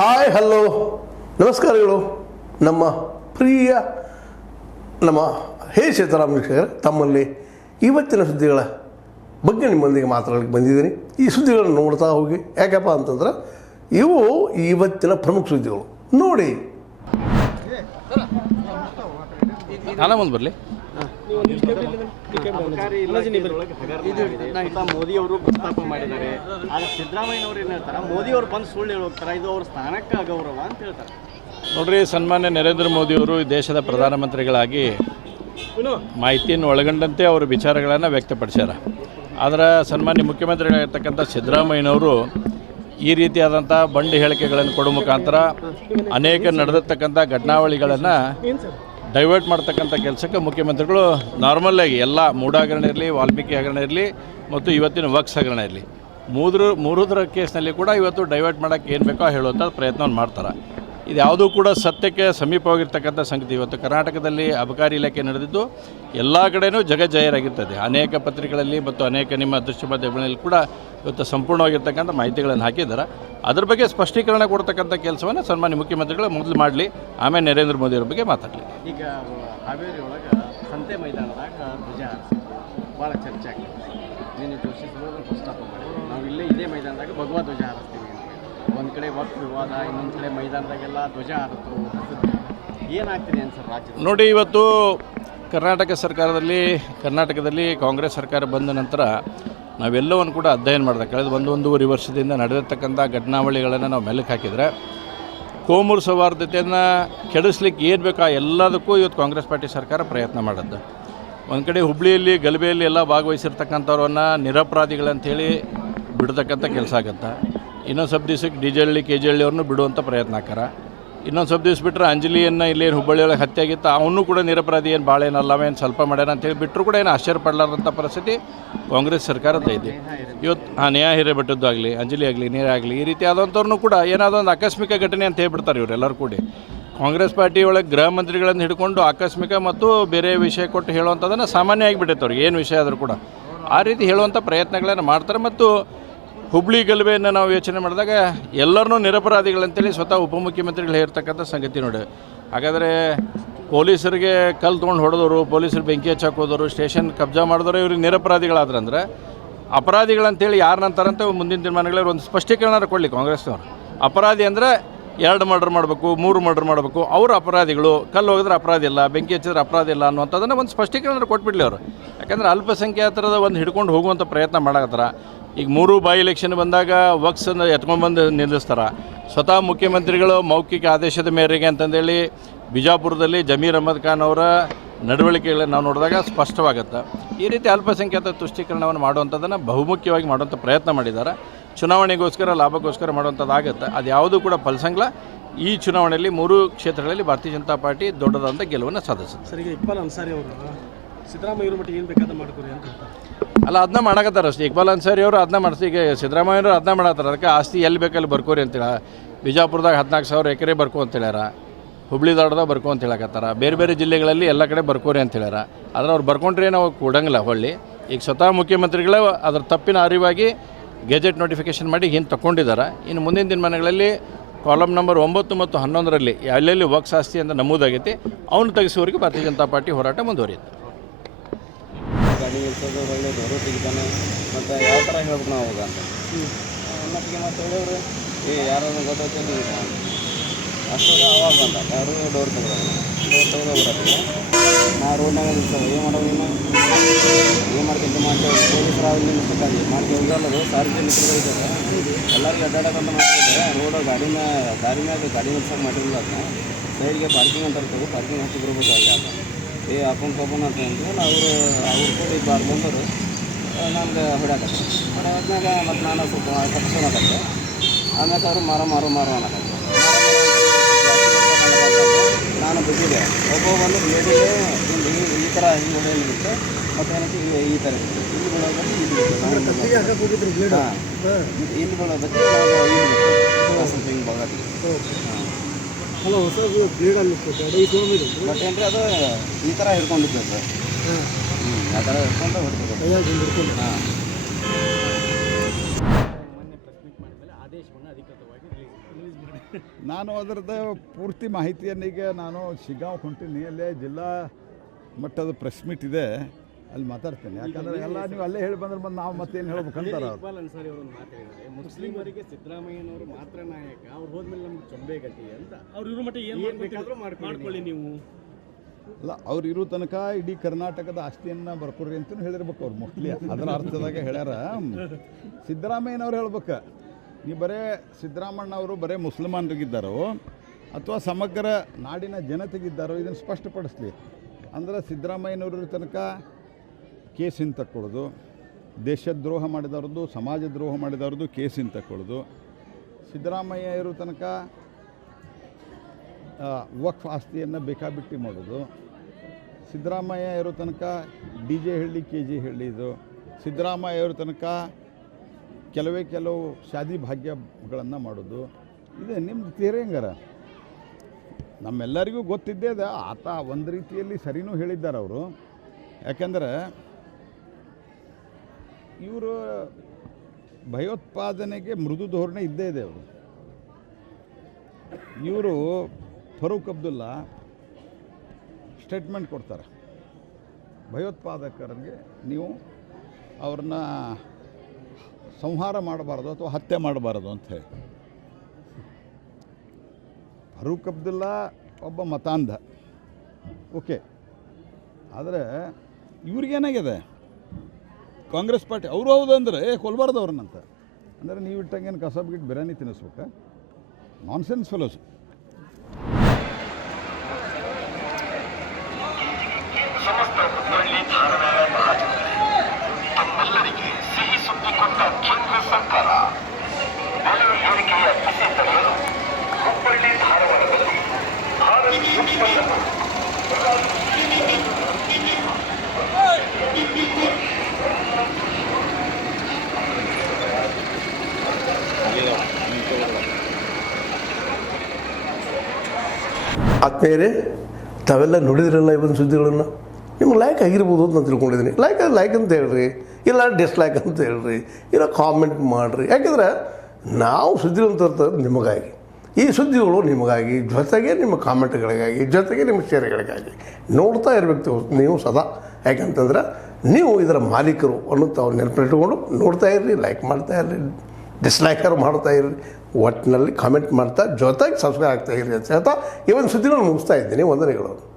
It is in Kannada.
Hi, hello. ನಮಸ್ಕಾರಗಳು ನಮ್ಮ ಪ್ರಿಯ, ನಮ್ಮ ಹೇ ಸೀತಾರಾಮ್ ವೀಕ್ಷಕರೇ ತಮ್ಮಲ್ಲಿ ಇವತ್ತಿನ ಸುದ್ದಿಗಳ ಬಗ್ಗೆ ನಿಮ್ಮೊಂದಿಗೆ ಮಾತಾಡಲಿಕ್ಕೆ ಬಂದಿದ್ದೀನಿ. ಈ ಸುದ್ದಿಗಳನ್ನು ನೋಡ್ತಾ ಹೋಗಿ. ಯಾಕಪ್ಪ ಅಂತಂದ್ರೆ, ಇವು ಇವತ್ತಿನ ಪ್ರಮುಖ ಸುದ್ದಿಗಳು. ನೋಡಿ. ನಾನು ಮುಂದೆ ಬರಲಿ. ಮೋದಿ ಅವರು ಪ್ರಸ್ತಾಪ ಮಾಡಿದ್ದಾರೆ. ಆಗ ಸಿದ್ದರಾಮಯ್ಯ ಅವ್ರು ಏನು ಹೇಳ್ತಾರೆ? ಮೋದಿ ಅವರು ಬಂದು ಸುಳ್ಳು ಹೇಳೋಗ್ತಾರೆ ಇದು ಅವ್ರ ಸ್ಥಾನಕ್ಕೆ ಅಗೌರವ ಅಂತ ಹೇಳ್ತಾರೆ. ನೋಡ್ರಿ ಸನ್ಮಾನ್ಯ ನರೇಂದ್ರ ಮೋದಿಯವರು ಈ ದೇಶದ ಪ್ರಧಾನಮಂತ್ರಿಗಳಾಗಿ ಮಾಹಿತಿಯನ್ನು ಒಳಗೊಂಡಂತೆ ಅವರು ವಿಚಾರಗಳನ್ನು ವ್ಯಕ್ತಪಡಿಸ್ಯಾರ. ಆದರೆ ಸನ್ಮಾನ್ಯ ಮುಖ್ಯಮಂತ್ರಿಗಳಾಗಿರ್ತಕ್ಕಂಥ ಸಿದ್ದರಾಮಯ್ಯನವರು ಈ ರೀತಿಯಾದಂಥ ಬಂಡಿ ಹೇಳಿಕೆಗಳನ್ನು ಕೊಡೋ ಮುಖಾಂತರ ಅನೇಕ ನಡೆದಿರ್ತಕ್ಕಂಥ ಘಟನಾವಳಿಗಳನ್ನು ಡೈವರ್ಟ್ ಮಾಡ್ತಕ್ಕಂಥ ಕೆಲಸಕ್ಕೆ ಮುಖ್ಯಮಂತ್ರಿಗಳು ನಾರ್ಮಲ್ಲಾಗಿ ಎಲ್ಲ ಮೂಡಾಗರಣೆ ಇರಲಿ, ವಾಲ್ಮೀಕಿ ಹಗರಣ ಇರಲಿ ಮತ್ತು ಇವತ್ತಿನ ವಕ್ಸ್ ಹಗರಣ ಇರಲಿ. ಮೂರು ಮೂರುದ್ರ ಕೇಸ್ನಲ್ಲಿ ಕೂಡ ಇವತ್ತು ಡೈವರ್ಟ್ ಮಾಡೋಕ್ಕೆ ಏನು ಬೇಕೋ ಹೇಳುವಂಥ ಪ್ರಯತ್ನವನ್ನು ಮಾಡ್ತಾರೆ. ಇದು ಯಾವುದೂ ಕೂಡ ಸತ್ಯಕ್ಕೆ ಸಮೀಪವಾಗಿರ್ತಕ್ಕಂಥ ಸಂಗತಿ. ಇವತ್ತು ಕರ್ನಾಟಕದಲ್ಲಿ ಅಬಕಾರಿ ಇಲಾಖೆ ನಡೆದಿದ್ದು, ಎಲ್ಲ ಕಡೆನೂ ಜಗಜ್ಜಾಹೀರಾಗಿರ್ತದೆ ಅನೇಕ ಪತ್ರಿಕೆಗಳಲ್ಲಿ ಮತ್ತು ಅನೇಕ ನಿಮ್ಮ ದೃಶ್ಯ ಮಾಧ್ಯಮಗಳಲ್ಲಿ ಕೂಡ ಇವತ್ತು ಸಂಪೂರ್ಣವಾಗಿರ್ತಕ್ಕಂಥ ಮಾಹಿತಿಗಳನ್ನು ಹಾಕಿದ್ದಾರೆ. ಅದ್ರ ಬಗ್ಗೆ ಸ್ಪಷ್ಟೀಕರಣ ಕೊಡ್ತಕ್ಕಂಥ ಕೆಲಸವನ್ನು ಸನ್ಮಾನ್ಯ ಮುಖ್ಯಮಂತ್ರಿಗಳು ಮೊದಲು ಮಾಡಲಿ, ಆಮೇಲೆ ನರೇಂದ್ರ ಮೋದಿಯವ್ರ ಬಗ್ಗೆ ಮಾತಾಡಲಿ. ಈಗ ಹಾವೇರಿ ಒಳಗೆ ಸಂತೆ ಮೈದಾನದಾಗ ಧ್ವಜ ಭಾಳ ಚರ್ಚೆ ಆಗ್ತದೆ ನಾವು ಇಲ್ಲೇ ಇದೇ ಮೈದಾನದಾಗ ಭಗವದ್ ಧ್ವಜ ಹಾರಿಸ್ತೀವಿ. ಒಂದು ಕಡೆ ವಕ್ ವಿವಾದ, ಇನ್ನೊಂದು ಕಡೆ ಮೈದಾನದಾಗೆಲ್ಲ ಧ್ವಜ ಹಾರಿಸ್ತು ಏನಾಗ್ತಿದೆ ಅನ್ಸರ್ ರಾಜ್ಯ ನೋಡಿ, ಇವತ್ತು ಕರ್ನಾಟಕ ಸರ್ಕಾರದಲ್ಲಿ, ಕರ್ನಾಟಕದಲ್ಲಿ ಕಾಂಗ್ರೆಸ್ ಸರ್ಕಾರ ಬಂದ ನಂತರ ನಾವೆಲ್ಲವನ್ನು ಕೂಡ ಅಧ್ಯಯನ ಮಾಡಿದೆ. ಕಳೆದ ಒಂದು ಒಂದೂವರೆ ವರ್ಷದಿಂದ ನಡೆದಿರ್ತಕ್ಕಂಥ ಘಟನಾವಳಿಗಳನ್ನು ನಾವು ಮೆಲುಕು ಹಾಕಿದರೆ, ಕೋಮುರ ಸೌಹಾರ್ದತೆಯನ್ನು ಕೆಡಿಸ್ಲಿಕ್ಕೆ ಏನು ಬೇಕು ಎಲ್ಲದಕ್ಕೂ ಇವತ್ತು ಕಾಂಗ್ರೆಸ್ ಪಾರ್ಟಿ ಸರ್ಕಾರ ಪ್ರಯತ್ನ ಮಾಡುತ್ತೆ ಒಂದು ಕಡೆ ಹುಬ್ಳಿಯಲ್ಲಿ, ಗಲಭೆಯಲ್ಲಿ ಎಲ್ಲ ಭಾಗವಹಿಸಿರ್ತಕ್ಕಂಥವ್ರನ್ನ ನಿರಪರಾಧಿಗಳಂಥೇಳಿ ಬಿಡ್ತಕ್ಕಂಥ ಕೆಲಸ ಆಗುತ್ತೆ. ಇನ್ನೊಂದು ಸ್ವಲ್ಪ ದಿವಸಕ್ಕೆ D J Halli, K G ಹಳ್ಳಿಯವ್ರನ್ನೂ ಬಿಡುವಂಥ ಪ್ರಯತ್ನ ಹಾಕಾರ ಇನ್ನೊಂದು ಸ್ವಲ್ಪ ದಿವ್ಸ ಬಿಟ್ಟರೆ ಅಂಜಲಿಯನ್ನು ಇಲ್ಲೇನು ಹುಬ್ಬಳ್ಳಿಯೊಳಗೆ ಹತ್ಯೆ ಆಗಿತ್ತು ಅವನು ಕೂಡ ನಿರಪರಾಧಿ ಏನು ಭಾಳ ಏನಲ್ಲ ಏನು ಸ್ವಲ್ಪ ಮಾಡ್ಯಾರ ಅಂತೇಳಿ ಬಿಟ್ಟರು ಕೂಡ ಏನು ಆಶ್ಚರ್ಯ ಪಡಲಾರಂಥ ಪರಿಸ್ಥಿತಿ ಕಾಂಗ್ರೆಸ್ ಸರ್ಕಾರದ ಐತಿ ಇವತ್ತು ಹಾಂ, ನ್ಯಾಯ ಹಿರೇಬೆಟ್ಟದ್ದು ಆಗಲಿ, ಅಂಜಲಿ ಆಗಲಿ, ನೀರೇ ಆಗಲಿ, ಈ ರೀತಿ ಆದಂಥವ್ರನ್ನೂ ಕೂಡ ಏನಾದರೂ ಒಂದು ಆಕಸ್ಮಿಕ ಘಟನೆ ಅಂತ ಹೇಳ್ಬಿಡ್ತಾರೆ ಇವರೆಲ್ಲರೂ ಕೂಡಿ. ಕಾಂಗ್ರೆಸ್ ಪಾರ್ಟಿ ಒಳಗೆ ಗೃಹ ಮಂತ್ರಿಗಳನ್ನು ಹಿಡ್ಕೊಂಡು ಆಕಸ್ಮಿಕ ಮತ್ತು ಬೇರೆ ವಿಷಯ ಕೊಟ್ಟು ಹೇಳುವಂಥದ್ದನ್ನು ಸಾಮಾನ್ಯ ಆಗಿಬಿಟ್ಟೈತೆ ಅವ್ರಿಗೆ, ಏನು ವಿಷಯ ಆದರೂ ಕೂಡ. ಆ ರೀತಿ ಹೇಳುವಂಥ ಪ್ರಯತ್ನಗಳನ್ನು ಮಾಡ್ತಾರೆ ಮತ್ತು ಹುಬ್ಳಿ ಗಲಭೆಯನ್ನು ನಾವು ಯೋಚನೆ ಮಾಡಿದಾಗ ಎಲ್ಲರನ್ನೂ ನಿರಪರಾಧಿಗಳಂತೇಳಿ ಸ್ವತಃ ಉಪಮುಖ್ಯಮಂತ್ರಿಗಳು ಹೇಳ್ತಕ್ಕಂಥ ಸಂಗತಿ ನೋಡಿ. ಹಾಗಾದರೆ ಪೊಲೀಸರಿಗೆ ಕಲ್ಲು ತೊಗೊಂಡು ಹೊಡೆದವರು ಪೊಲೀಸರು ಬೆಂಕಿ ಹಚ್ಚಾಕೋದವರು ಸ್ಟೇಷನ್ ಕಬ್ಜಾ ಮಾಡಿದವರು ಇವ್ರಿಗೆ ನಿರಪರಾಧಿಗಳಾದ್ರಂದ್ರೆ ಅಪರಾಧಿಗಳಂತೇಳಿ ಯಾರನ್ನಂತಾರಂತ ಮುಂದಿನ ದಿನಮಾನಗಳಲ್ಲಿ ಒಂದು ಸ್ಪಷ್ಟೀಕರಣ ಕೊಡಲಿ ಕಾಂಗ್ರೆಸ್ನವ್ರು. ಅಪರಾಧಿ ಅಂದರೆ ಎರಡು ಮರ್ಡರ್ ಮಾಡಬೇಕು, ಮೂರು ಮರ್ಡರ್ ಮಾಡಬೇಕು, ಅವರು ಅಪರಾಧಿಗಳು. ಕಲ್ಲು ಹೋಗಿದ್ರೆ ಅಪರಾಧಿ ಇಲ್ಲ, ಬೆಂಕಿ ಹಚ್ಚಿದ್ರೆ ಅಪರಾಧಿ ಇಲ್ಲ ಅನ್ನುವಂಥದ್ದನ್ನು ಒಂದು ಸ್ಪಷ್ಟೀಕರಣ ಕೊಟ್ಬಿಡ್ಲಿ ಅವರು. ಯಾಕಂದ್ರೆ ಅಲ್ಪಸಂಖ್ಯಾತರದ ಒಂದು ಹಿಡ್ಕೊಂಡು ಹೋಗುವಂಥ ಪ್ರಯತ್ನ ಮಾಡಕತ್ತಾರ. ಈಗ ಮೂರು ಬೈ ಎಲೆಕ್ಷನ್ ಬಂದಾಗ ವಕ್ಸನ್ನು ಎತ್ಕೊಂಡ್ಬಂದು ನಿಲ್ಲಿಸ್ತಾರೆ. ಸ್ವತಃ ಮುಖ್ಯಮಂತ್ರಿಗಳು ಮೌಖಿಕ ಆದೇಶದ ಮೇರೆಗೆ ಅಂತಂದೇಳಿ ಬಿಜಾಪುರದಲ್ಲಿ ಜಮೀರ್ ಅಹಮದ್ ಖಾನ್ ಅವರ ನಡವಳಿಕೆಗಳನ್ನು ನಾವು ನೋಡಿದಾಗ ಸ್ಪಷ್ಟವಾಗುತ್ತೆ. ಈ ರೀತಿ ಅಲ್ಪಸಂಖ್ಯಾತ ತುಷ್ಟೀಕರಣವನ್ನು ಮಾಡುವಂಥದ್ದನ್ನು ಬಹುಮುಖ್ಯವಾಗಿ ಮಾಡುವಂಥ ಪ್ರಯತ್ನ ಮಾಡಿದ್ದಾರೆ. ಚುನಾವಣೆಗೋಸ್ಕರ, ಲಾಭಕ್ಕೋಸ್ಕರ ಮಾಡುವಂಥದ್ದಾಗುತ್ತೆ ಅದು ಯಾವುದೂ ಕೂಡ ಫಲಸಂಗ್ಲ. ಈ ಚುನಾವಣೆಯಲ್ಲಿ ಮೂರು ಕ್ಷೇತ್ರಗಳಲ್ಲಿ ಭಾರತೀಯ ಜನತಾ ಪಾರ್ಟಿ ದೊಡ್ಡದಾದಂಥ ಗೆಲುವನ್ನು ಸಾಧಿಸುತ್ತೆ. ಸರಿ ಇಕ್ಬಾಲ್ ಅನ್ಸಾರಿ ಅವರು ಸಿದ್ದರಾಮಯ್ಯವ್ರ ಮಟ್ಟಿಗೆ ಏನು ಬೇಕಾದ ಮಾಡ್ಕೊರಿ ಅಂತ ಅಲ್ಲ ಅದನ್ನ ಮಾಡಕತ್ತಾರ ಅಷ್ಟೇ. ಇಕ್ಬಾಲ್ ಅನ್ಸಾರಿ ಅವರು ಅದನ್ನ ಮಾಡಿಸಿ, ಈಗ ಸಿದ್ದರಾಮಯ್ಯವರು ಅದನ್ನ ಮಾಡತ್ತಾರ. ಅದಕ್ಕೆ ಆಸ್ತಿ ಎಲ್ಲಿ ಬೇಕಲ್ಲಿ ಬರ್ಕೋರಿ ಅಂತೇಳ ಬಿಜಾಪುರದಾಗ ಹದಿನಾಲ್ಕು ಸಾವಿರ ಎಕರೆ ಬರ್ಕೊ ಅಂತ ಹೇಳ್ಯಾರ. ಹುಬ್ಳಿ ದಾಡ್ದಾಗ ಬರ್ಕೊ ಅಂತ ಹೇಳಕತ್ತಾರ. ಬೇರೆ ಬೇರೆ ಜಿಲ್ಲೆಗಳಲ್ಲಿ ಎಲ್ಲ ಕಡೆ ಬರ್ಕೋರಿ ಅಂತ ಹೇಳ್ಯಾರ. ಆದ್ರೆ ಅವ್ರು ಬರ್ಕೊಂಡ್ರೆ ನಾವು ಕೊಡಂಗಿಲ್ಲ ಹೊಳ್ಳಿ. ಈಗ ಸ್ವತಃ ಮುಖ್ಯಮಂತ್ರಿಗಳೇ ಅದ್ರ ತಪ್ಪಿನ ಅರಿವಾಗಿ ಗೆಜೆಟ್ ನೋಟಿಫಿಕೇಶನ್ ಮಾಡಿ ಹಿಂದೆ ತಗೊಂಡಿದ್ದಾರೆ ಇನ್ನು ಮುಂದಿನ ದಿನಮಾನಗಳಲ್ಲಿ ಕಾಲಮ್ ನಂಬರ್ ಒಂಬತ್ತು ಮತ್ತು ಹನ್ನೊಂದರಲ್ಲಿ ಎಲ್ಲೆಲ್ಲಿ ವಕ್ಸ್ ಆಸ್ತಿ ಅಂತ ನಮೂದಾಗೈತಿ, ಅವನು ತೆಗೆಸುವವರಿಗೆ ಭಾರತೀಯ ಜನತಾ ಪಾರ್ಟಿ ಹೋರಾಟ ಮುಂದುವರಿಯುತ್ತೆ. ಗಾಡಿ ನಿಲ್ಸೋದು ಒಳ್ಳೆ ದೂರ ತೆಗಿತಾನೆ ಮತ್ತು ಯಾವ ಥರ ಹೇಳ್ಬೇಕು ನಾವು ಅಂತ ಅಂತ? ಮತ್ತಿಗೆ ಮತ್ತೆ ಹೇಳಿದ್ರು ಏ ಯಾರನ್ನು ಗೊತ್ತೈತೆ ಅಷ್ಟೊಂದು ಅವಾಗ ಬಂದ ಯಾರು ಡೋರ್ ತೆಗೆದ ಡೋರ್ ತೆಗೆದ ಬರತ್ತೆ ನಾ ರೋಡ್ನಾಗ ನಿಲ್ಸೋದು. ಏನು ಮಾಡೋದು ನೀನು ಏನು ಮಾಡ್ತೀನಿ ಮಾಡ್ತೇವೆ. ಪೊಲೀಸರು ಆಗಲಿ ನಿಲ್ಸಕ್ಕಾಗಿ ಮಾಡ್ತೀವಿ. ಹೋಗಿರಲ್ಲದು ಸಾರಿಗೆ ಮಿಸ್ಟೇಕ್ ಎಲ್ಲರಿಗೆ ಅಡ್ಡಾಡಕ್ಕಂತ ಮಾಡ್ತಿದ್ದೆ ರೋಡ್ ಗಾಡಿನ ದಾರಿ ಮ್ಯಾಗ ಗಾಡಿ ನಿಲ್ಸೋಕೆ ಮಾಡಿರಲಿಲ್ಲ ಅದನ್ನ ಸೈಡ್ಗೆ ಪಾರ್ಕಿಂಗ್ ಅಂತ ಇರ್ತದೆ. ಪಾರ್ಕಿಂಗ್ ಹಚ್ಚಿ ಬರ್ಬೋದು ಅಲ್ಲಿ ಅಂತ ಏ ಅಕೌಂಟ್ ಪಪ್ಪನ ಅಂತ ಅಂದ್ರೆ ಅವರು ಅವ್ರು ಕೂಡ ಇಬ್ಬರು ಬಂದರು ನಮ್ಗೆ ಹೊಡ್ಯಾಕತ್ತೆ ಹೊಡ್ಯಾದ್ಮ್ಯಾಗ ಮತ್ತು ನಾನು ಸ್ವಲ್ಪ ತಪ್ಪಿಸ್ಕೊಳಕತ್ತೆ ಆಮೇಲೆ ಅವರು ಮಾರೋ ಮಾರೋ ಮಾರೋ ಅನ್ನಕತ್ತೆ ನಾನು ಬಿದ್ದಿದೆ ಒಬ್ಬ ಬಂದು ಲೇಡಿಗೆ ಇಲ್ಲಿ ಈ ಥರ ಹಿಂಗೆ ಹೊಡೆಯಲಿರುತ್ತೆ ಮತ್ತು ಏನಕ್ಕೆ ಈ- ಈ ಥರ ಇರುತ್ತೆ ಇಲ್ಲಿ ಬೀಳೋದಕ್ಕೆ ಇಲ್ಲಿ ಹಾಂ ಇಲ್ಲಿ ಸ್ವಲ್ಪ ಹಿಂಗೆ ಬಗತ್ತಿಗೆ ಹಾಂ ಅಲ್ಲ ಹೊಸ ಬಟ್ ಏನ್ರಿ ಅದು ಈ ಥರ ಹಿಡ್ಕೊಂಡಿದ್ದೆ ಅದು. ಹ್ಞೂ ಆ ಥರ ಹಿಡ್ಕೊಂಡು ಹೊಡ್ತಿದ್ದೆ ಕೈಯಾಗ ಹಿಡ್ಕೊಂಡು. ಹಾಂ. ನಾನು ಅದರದ್ದು ಪೂರ್ತಿ ಮಾಹಿತಿಯನ್ನೀಗ ನಾನು ಶಿಗಾವ್ ಹೊಂಟೀನಿ ಅಲ್ಲೇ ಜಿಲ್ಲಾ ಮಟ್ಟದ ಪ್ರೆಸ್ ಮೀಟ್ ಇದೆ. ಅಲ್ಲಿ ಮಾತಾಡ್ತೇನೆ. ಯಾಕಂದ್ರೆ ಎಲ್ಲ ನೀವು ಅಲ್ಲೇ ಹೇಳಿ ಬಂದ್ರೆ ಬಂದು ನಾವು ಮತ್ತೇನು ಹೇಳ್ಬೇಕಂತಾರೆ ಅವ್ರು. ಇಕ್ಬಾಲ್ ಅನ್ಸಾರಿ ಅವರು ಮಾತಾಡಿದ್ದಾರೆ ಮುಸ್ಲಿಮರಿಗೆ ಸಿದ್ದರಾಮಯ್ಯನವರು ಮಾತ್ರ ನಾಯಕ ಅವ್ರು ಹೋದ್ಮೇಲೆ ನಮ್ಗೆ ಚೊಂಬೆ ಗತಿ ಅಂತ. ಅವ್ರು ಇರೋ ಮಟ್ಟ ಏನು ಬೇಕಾದ್ರೂ ಮಾಡ್ಕೊಳ್ಳಿ ನೀವು. ಅಲ್ಲ ಅವ್ರು ಇರೋ ತನಕ ಇಡೀ ಕರ್ನಾಟಕದ ಆಸ್ತಿಯನ್ನು ಬರ್ಕೊಡ್ರಿ ಅಂತಲೂ ಹೇಳಿರ್ಬೇಕು ಅವ್ರು ಮೋಸ್ಟ್ಲಿ ಅದರ ಅರ್ಥದಾಗ ಹೇಳ್ಯಾರ. ಸಿದ್ದರಾಮಯ್ಯನವ್ರು ಹೇಳ್ಬೇಕು. ನೀವು ಬರೇ ಸಿದ್ದರಾಮಣ್ಣ ಅವರು ಬರೇ ಮುಸಲ್ಮಾನರಿಗಿದ್ದಾರೋ ಅಥವಾ ಸಮಗ್ರ ನಾಡಿನ ಜನತೆಗಿದ್ದಾರೋ ಇದನ್ನು ಸ್ಪಷ್ಟಪಡಿಸ್ಲಿ. ಅಂದ್ರೆ ಸಿದ್ದರಾಮಯ್ಯನವ್ರ ತನಕ ಕೇಸಿನ ತಕ್ಕೊಳ್ಳೋದು ದೇಶದ್ರೋಹ ಮಾಡಿದವ್ರದ್ದು ಸಮಾಜ ದ್ರೋಹ ಮಾಡಿದವ್ರದ್ದು ಕೇಸಿನ ತಕ್ಕೊಳ್ಳೋದು ಸಿದ್ದರಾಮಯ್ಯ ಇರೋ ತನಕ ವಕ್ಫ್ ಆಸ್ತಿಯನ್ನು ಬೇಕಾಬಿಟ್ಟಿ ಮಾಡೋದು. ಸಿದ್ದರಾಮಯ್ಯ ಇರೋ ತನಕ D J Halli K G ಹಳ್ಳಿದು Siddaramaiah ಇರೋ ತನಕ ಕೆಲವೇ ಕೆಲವು ಶಾದಿ ಭಾಗ್ಯಗಳನ್ನು ಮಾಡೋದು. ಇದೆ, ನಿಮ್ದು ಹೆಂಗಾರ? ನಮ್ಮೆಲ್ಲರಿಗೂ ಗೊತ್ತಿದ್ದೇ ಆತ ಒಂದು ರೀತಿಯಲ್ಲಿ ಸರಿನೂ ಹೇಳಿದ್ದಾರೆ ಅವರು ಯಾಕೆಂದರೆ ಇವರು ಭಯೋತ್ಪಾದನೆಗೆ ಮೃದು ಧೋರಣೆ ಇದ್ದೇ ಇದೆ ಅವರು. ಇವರು ಫರೂಕ್ ಅಬ್ದುಲ್ಲಾ ಸ್ಟೇಟ್ಮೆಂಟ್ ಕೊಡ್ತಾರೆ. ಭಯೋತ್ಪಾದಕರಿಗೆ ನೀವು ಅವ್ರನ್ನ ಸಂಹಾರ ಮಾಡಬಾರ್ದು ಅಥವಾ ಹತ್ಯೆ ಮಾಡಬಾರ್ದು ಅಂತ ಹೇಳಿ. ಫರೂಕ್ ಅಬ್ದುಲ್ಲಾ ಒಬ್ಬ ಮತಾಂಧ. ಓಕೆ. ಆದರೆ ಇವ್ರಿಗೇನಾಗಿದೆ? ಕಾಂಗ್ರೆಸ್ ಪಾರ್ಟಿ, ಅವರು ಹೌದು ಅಂದರೆ ಕೊಲ್ಬಾರ್ದು ಅವ್ರನ್ನಂತ ಅಂದರೆ ನೀವು ಇಟ್ಟಂಗೇನು ಕಸಬ್ ಗಿಟ್ಟು ಬಿರಿಯಾನಿ ತಿನ್ನಿಸ್ಬೇಕಾ? ನಾನ್ಸೆನ್ಸ್ ಫೆಲೋಸ್ ತಮ್ಮೆಲ್ಲರಿಗೆ ಆತ್ಮೀಯರೇ ತಾವೆಲ್ಲ ನೋಡಿದ್ರಲ್ಲ ಇವನ್ ಸುದ್ದಿಗಳನ್ನು? ನಿಮ್ಗೆ ಲೈಕ್ ಆಗಿರ್ಬೋದು ಅಂತ ನಾನು ತಿಳ್ಕೊಂಡಿದ್ದೀನಿ. ಲೈಕ್ ಲೈಕ್ ಅಂತ ಹೇಳ್ರಿ, ಇಲ್ಲ ಡಿಸ್ಲೈಕ್ ಅಂತ ಹೇಳ್ರಿ, ಇಲ್ಲ ಕಾಮೆಂಟ್ ಮಾಡಿರಿ. ಯಾಕೆಂದ್ರೆ ನಾವು ಸುದ್ದಿಗಳನ್ನು ತರ್ತದ್ದು ನಿಮಗಾಗಿ. ಈ ಸುದ್ದಿಗಳು ನಿಮಗಾಗಿ, ಜೊತೆಗೆ ನಿಮ್ಮ ಕಾಮೆಂಟ್ಗಳಿಗಾಗಿ ಜೊತೆಗೆ ನಿಮ್ಮ ಶೇರ್ಗಳಿಗಾಗಿ ನೋಡ್ತಾ ಇರಬೇಕು ನೀವು ಸದಾ. ಯಾಕಂತಂದ್ರೆ ನೀವು ಇದರ ಮಾಲೀಕರು ಅನ್ನೋದು ತಾವು ನೆನಪಿಟ್ಟುಕೊಂಡು ನೋಡ್ತಾ ಇರ್ರಿ ಲೈಕ್ ಮಾಡ್ತಾ ಇರ್ರಿ ಡಿಸ್ಲೈಕರ್ ಮಾಡ್ತಾ ಇರ್ರಿ ಒಟ್ಟಿನಲ್ಲಿ ಕಾಮೆಂಟ್ ಮಾಡ್ತಾ ಜೊತೆಗೆ ಸಬ್ಸ್ಕ್ರೈಬ್ ಆಗ್ತಾ ಇರಿ ಅಂತ ಹೇಳ್ತಾ ಈ ಒಂದು ಸುದ್ದಿಗಳು ಮುಗಿಸ್ತಾ ಇದ್ದೀನಿ. ವಂದನೆಗಳು.